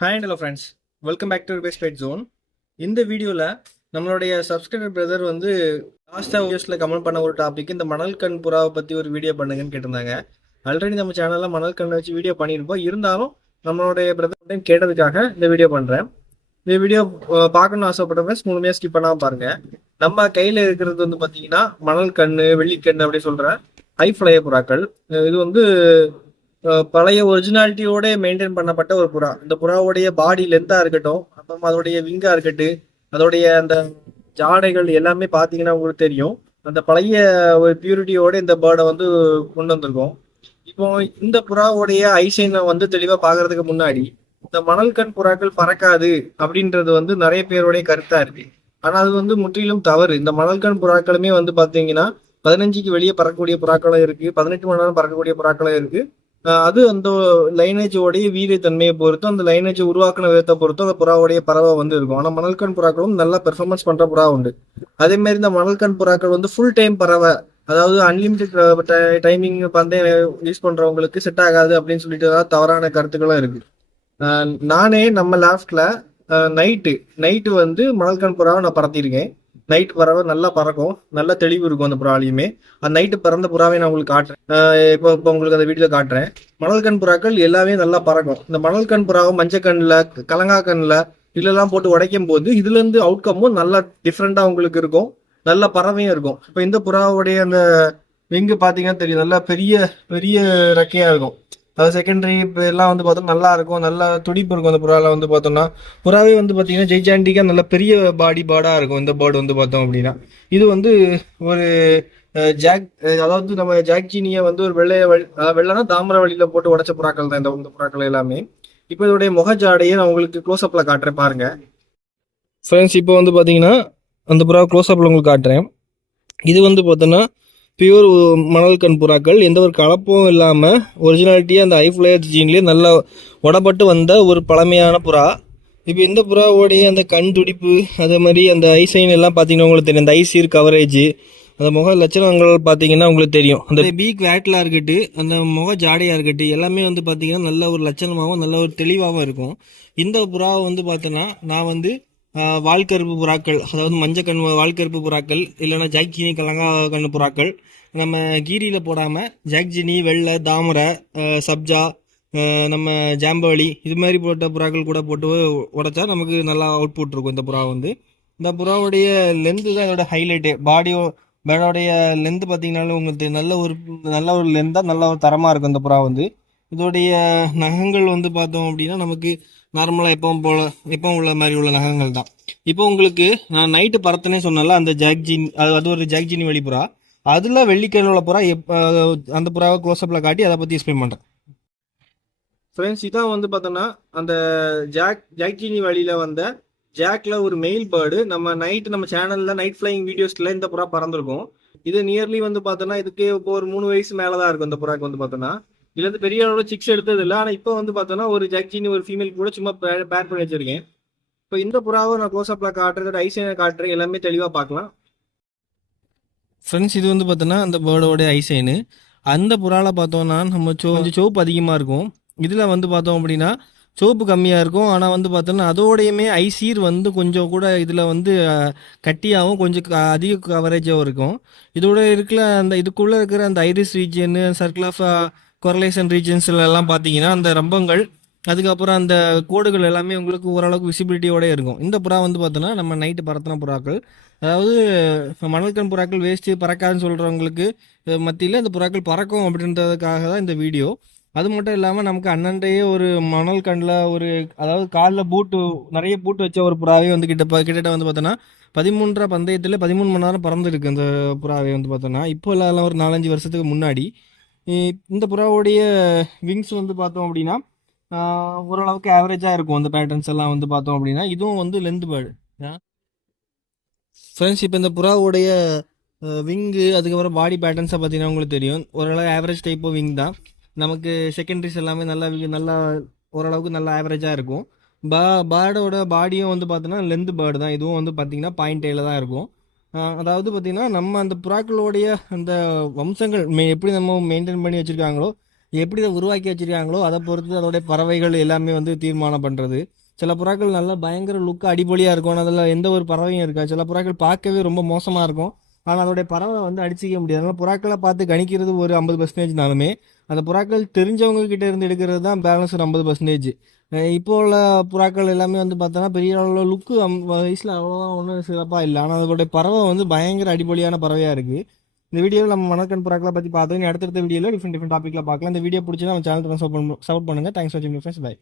Hi hello friends, welcome back to best pet zone. இந்த வீடியோவில் நம்மளுடைய சப்ஸ்கிரைபர் பிரதர் வந்து லாஸ்ட்டாக வீடியோஸில் கமெண்ட் பண்ண ஒரு டாபிக், இந்த மணல் கண் புறாவை பற்றி ஒரு வீடியோ பண்ணுங்கன்னு கேட்டிருந்தாங்க. ஆல்ரெடி நம்ம சேனலில் மணல் கண் வச்சு வீடியோ பண்ணியிருப்போம். இருந்தாலும் நம்மளுடைய பிரதர் கேட்டதுக்காக இந்த வீடியோ பண்ணுறேன். இந்த வீடியோ பார்க்கணும்னு ஆசைப்பட்டவங்க முழுமையாக ஸ்கிப் பண்ணாமல் பாருங்கள். நம்ம கையில் இருக்கிறது வந்து பார்த்தீங்கன்னா மணல் கண், வெள்ளிக்கண் அப்படி சொல்கிற ஹை ஃப்ளையர் புறாக்கள். இது வந்து பழைய ஒரிஜினாலிட்டியோட மெயின்டைன் பண்ணப்பட்ட ஒரு புறா. இந்த புறாவுடைய பாடி லென்த்தா இருக்கட்டும், அப்புறம் அதோடைய விங்கா இருக்கட்டும், அதோடைய அந்த ஜாடைகள் எல்லாமே பார்த்தீங்கன்னா உங்களுக்கு தெரியும். அந்த பழைய ஒரு பியூரிட்டியோட இந்த பேர்டை வந்து கொண்டு வந்திருக்கோம். இப்போ இந்த புறாவுடைய ஐசைனை வந்து தெளிவா பாக்குறதுக்கு முன்னாடி இந்த மணல் கண் புறாக்கள் பறக்காது அப்படின்றது வந்து நிறைய பேருடைய கருத்தா இருக்கு. ஆனா அது வந்து முற்றிலும் தவறு. இந்த மணல் கண் புறாக்களுமே வந்து பாத்தீங்கன்னா 15க்கு வெளியே பறக்கக்கூடிய புறாக்களும் இருக்கு, 18 மணி நேரம் பறக்கக்கூடிய புறாக்களும் இருக்கு. அது அந்த லைனேஜோடைய வீரியத்தன்மையை பொறுத்து, அந்த லைனேஜ் உருவாக்குன விதத்தை பொறுத்து அந்த புறாவுடைய பறவை வந்து இருக்கும். ஆனா மணல்கண் புறாக்களும் நல்லா பெர்ஃபார்மன்ஸ் பண்ற புறா உண்டு. அதே மாதிரி இந்த மணல்கண் புறாக்கள் வந்து ஃபுல் டைம் பறவை, அதாவது அன்லிமிட்டெட் டைமிங் பந்தயம் யூஸ் பண்றவங்களுக்கு செட் ஆகாது அப்படின்னு சொல்லிட்டு தவறான கருத்துக்களும் இருக்கு. நானே நம்ம லாஃப்ட்ல நைட்டு நைட்டு வந்து மணல்கண் புறாவை நான் பறத்திருக்கேன். நைட் பறவை நல்லா பறக்கும், நல்ல தெளிவு இருக்கும் அந்த புறாலையுமே. அந்த நைட்டு பறந்த புறாவை நான் உங்களுக்கு காட்டுறேன். இப்போ உங்களுக்கு அந்த வீடியோ காட்டுறேன். மணல்கண் புறாக்கள் எல்லாமே நல்லா பறக்கும். இந்த மணல்கண் புறாவை மஞ்சக்கண்ணில், கலங்கா கண்ணில் இதெல்லாம் போட்டு உடைக்கும் போது இதுல இருந்து அவுட்கமும் நல்லா டிஃப்ரெண்டா உங்களுக்கு இருக்கும், நல்ல பறவையும் இருக்கும். இப்போ இந்த புறாவுடைய அந்த விங்கு பார்த்தீங்கன்னா தெரியும், நல்லா பெரிய பெரிய ரெக்கையா இருக்கும். அது செகண்டரி இப்போ எல்லாம் வந்து பார்த்தோம்னா நல்லா இருக்கும், நல்லா துடிப்பு இருக்கும். அந்த புறாவில் வந்து பார்த்தோம்னா புறாவே வந்து பார்த்தீங்கன்னா ஜெய்ஜாண்டிக்காக நல்ல பெரிய பேர்டாக இருக்கும். இந்த பேர்டு வந்து பார்த்தோம் அப்படின்னா இது வந்து ஒரு ஜாக், அதாவது நம்ம ஜாக்ஜீனியை வந்து ஒரு வெள்ளைனா தாமரை வழியில் போட்டு உடைச்ச புறாக்கள் தான் இந்த புறாக்கள் எல்லாமே. இப்போ இதோடைய முகஜாடையை நான் உங்களுக்கு க்ளோஸ்அப்பில் காட்டுறேன் பாருங்க ஃப்ரெண்ட்ஸ். இப்போ வந்து பார்த்தீங்கன்னா அந்த புறா க்ளோஸ்அப்பில் உங்களுக்கு காட்டுறேன். இது வந்து பார்த்தோன்னா பியூர் மணல் கண் புறாக்கள், எந்த ஒரு கலப்பும் இல்லாமல் ஒரிஜினாலிட்டியாக அந்த ஐஃப்ளையர் ஜீன்லேயே நல்லா உடப்பட்டு வந்த ஒரு பழமையான புறா. இப்போ இந்த புறாவோடைய அந்த கண் துடிப்பு, அதே மாதிரி அந்த ஐசைன் எல்லாம் பார்த்தீங்கன்னா உங்களுக்கு தெரியும். அந்த ஐசீர் கவரேஜ், அந்த முக லட்சணங்கள் பார்த்தீங்கன்னா உங்களுக்கு தெரியும். அந்த பீக் வேட்டிலாக இருக்கட்டும், அந்த முக ஜாடையாக இருக்கட்டும், எல்லாமே வந்து பார்த்தீங்கன்னா நல்ல ஒரு லட்சணமாகவும் நல்ல ஒரு தெளிவாகவும் இருக்கும். இந்த புறாவை வந்து பார்த்தோன்னா நான் வந்து வால்கருப்பு புறாக்கள், அதாவது மஞ்சள் கண் வால்கருப்பு புறாக்கள், இல்லைன்னா ஜாக்ஜினி கலங்கா கண்ணு புறாக்கள், நம்ம கீரியில் போடாமல் ஜாக்ஜினி, வெள்ளை, தாமரை, சப்ஜா, நம்ம ஜாம்பவலி இது மாதிரி போட்ட புறாக்கள் கூட போட்டு உடைச்சா நமக்கு நல்லா அவுட்புட் இருக்கும். இந்த புறா வந்து இந்த புறாவுடைய லென்த்து தான் இதோட ஹைலைட்டு. பேடோடைய லென்த்து பார்த்தீங்கன்னாலும் உங்களுக்கு நல்ல ஒரு லென்த்தாக நல்ல ஒரு தரமாக இருக்கும். இந்த புறா வந்து இதோடைய நகங்கள் வந்து பார்த்தோம் அப்படின்னா நமக்கு நார்மலாக எப்பவும் உள்ள மாதிரி உள்ள நகங்கள் தான். இப்போ உங்களுக்கு நான் நைட்டு பறத்தனே சொன்னால அந்த ஜாக்ஜின், அது ஒரு ஜாக்ஜினி வெளிப்புறா, அதில் வெள்ளிக்கிழமை உள்ள புறா அந்த புறாவை க்ளோஸ்அப்பில் காட்டி அதை பற்றி எக்ஸ்பிளைன் பண்ணுறேன் ஃப்ரெண்ட்ஸ். இதான் வந்து பார்த்தோன்னா அந்த ஜாக்ஜினி வழியில் வந்த ஜாக்ல ஒரு மெயில் பேர்டு. நம்ம சேனலில் நைட் ஃப்ளைங் வீடியோஸில் இந்த புறா பறந்துருக்கும். இது நியர்லி வந்து பார்த்தோன்னா இதுக்கு இப்போ ஒரு 3 வயசு மேலே தான் இருக்கும். இந்த புறாக்கு வந்து பார்த்தோன்னா இதுல இருந்து பெரிய அளவுல சிக்ஸ் எடுத்தது இல்லை. ஆனால் இப்போ வந்து பார்த்தோன்னா ஒரு ஜாக்ஜினி ஒரு ஃபீமேல் கூட சும்மா பேர் பண்ணி வச்சிருக்கேன். இப்போ இந்த புறாவை நான் க்ளோஸ்அப்பில் காட்டுறது, ஐசைனை காட்டுறேன், எல்லாமே தெளிவாக பார்க்கலாம் ஃப்ரெண்ட்ஸ். இது வந்து பார்த்தோன்னா அந்த பேர்டோட ஐசைனு. அந்த புறாவில் பார்த்தோம்னா நம்ம கொஞ்சம் சோப்பு அதிகமாக இருக்கும். இதில் வந்து பார்த்தோம் அப்படின்னா சோப்பு கம்மியாக இருக்கும். ஆனால் வந்து பார்த்தோன்னா அதோடையுமே ஐசீர் வந்து கொஞ்சம் கூட இதில் வந்து கட்டியாகவும் கொஞ்சம் அதிக கவரேஜாகவும் இருக்கும். இதோட இருக்கிற அந்த இதுக்குள்ளே இருக்கிற அந்த iris region, circle of correlation ரீஜன்ஸ்ல எல்லாம் பார்த்தீங்கன்னா அந்த ரம்பங்கள், அதுக்கப்புறம் அந்த கோடுகள் எல்லாமே உங்களுக்கு ஓரளவுக்கு விசிபிலிட்டியோட இருக்கும். இந்த புறா வந்து பார்த்தோன்னா நம்ம நைட்டு பறத்தின புறாக்கள், அதாவது மணல்கண் புறாக்கள் வேஸ்ட்டு பறக்காதுன்னு சொல்கிறவங்களுக்கு மத்தியில் இந்த புறாக்கள் பறக்கும் அப்படின்றதுக்காக தான் இந்த வீடியோ. அது மட்டும் இல்லாமல் நமக்கு அண்ணன்டையே ஒரு மணல் கண்ணில் அதாவது காலில் நிறைய பூட்டு வச்ச ஒரு புறாவே வந்து கிட்டத்தட்ட வந்து பார்த்தோன்னா 13 பந்தயத்தில் 13 மணி நேரம் பறந்துருக்கு அந்த புறாவே வந்து பார்த்தோன்னா. இப்போ எல்லாம் ஒரு 4-5 வருஷத்துக்கு முன்னாடி. இந்த புறாவுடைய விங்ஸ் வந்து பார்த்தோம் அப்படின்னா ஓரளவுக்கு ஆவரேஜாக இருக்கும். அந்த பேட்டர்ன்ஸ் எல்லாம் வந்து பார்த்தோம் அப்படின்னா இதுவும் வந்து லென்த் பேர்டு ஃப்ரெண்ட்ஸ். இப்போ இந்த புறாவுடைய விங்கு, அதுக்கப்புறம் பாடி பேட்டர்ன்ஸை பார்த்தீங்கன்னா உங்களுக்கு தெரியும். ஓரளவு ஆவரேஜ் டைப் ஆஃப் விங் தான். நமக்கு செகண்டரிஸ் எல்லாமே நல்லா ஓரளவுக்கு நல்லா ஆவரேஜாக இருக்கும். பேர்டோட பாடியும் வந்து பார்த்தோன்னா லென்த் பேர்டு தான். இதுவும் வந்து பார்த்தீங்கன்னா பாயிண்ட் டெயில தான் இருக்கும். அதாவது பார்த்தீங்கன்னா நம்ம அந்த புறாக்களோடைய அந்த வம்சங்கள் எப்படி நம்ம மெயின்டைன் பண்ணி வச்சுருக்காங்களோ எப்படி இதை உருவாக்கி வச்சிருக்காங்களோ அதை பொறுத்து அதோடைய பறவைகள் எல்லாமே வந்து தீர்மானம் பண்ணுறது. சில புறாக்கள் நல்லா பயங்கர லுக்கு அடிப்பொலியாக இருக்கும், ஆனால் அதில் எந்த ஒரு பறவையும் இருக்காது. சில புறாக்கள் பார்க்கவே ரொம்ப மோசமாக இருக்கும், ஆனால் அதோடைய பறவை வந்து அடிச்சிக்க முடியாது. அதனால் புறாக்களை பார்த்து கணிக்கிறது ஒரு 50%நாலுமே அந்த புறாக்கள் தெரிஞ்சவங்க கிட்ட இருந்து எடுக்கிறது தான் பேலன்ஸ் ஒரு 50%. இப்போ உள்ள புறாக்கள் எல்லாமே வந்து பார்த்தோன்னா பெரிய அளவில் லுக்கு வயசில் அவ்வளோதான் ஒன்றும் சிறப்பாக இல்லை, ஆனால் அதோடைய பறவை வந்து பயங்கர அடிப்பொலியான பறவையாக இருக்குது. இந்த வீடியோவில் நம்ம மணற்கண் புறாக்களை பற்றி பார்த்தோம். அடுத்தடுத்த வீடியோவில் டிஃப்ரெண்ட் டாப்பிக்கில் பார்க்கலாம். இந்த வீடியோ பிடிச்சினா நம்ம சேனல் சப்போர்ட் பண்ணுங்கள். தேங்க்ஸ் ஃபார் வாட்சிங் ஃப்ரெண்ட்ஸ். பை.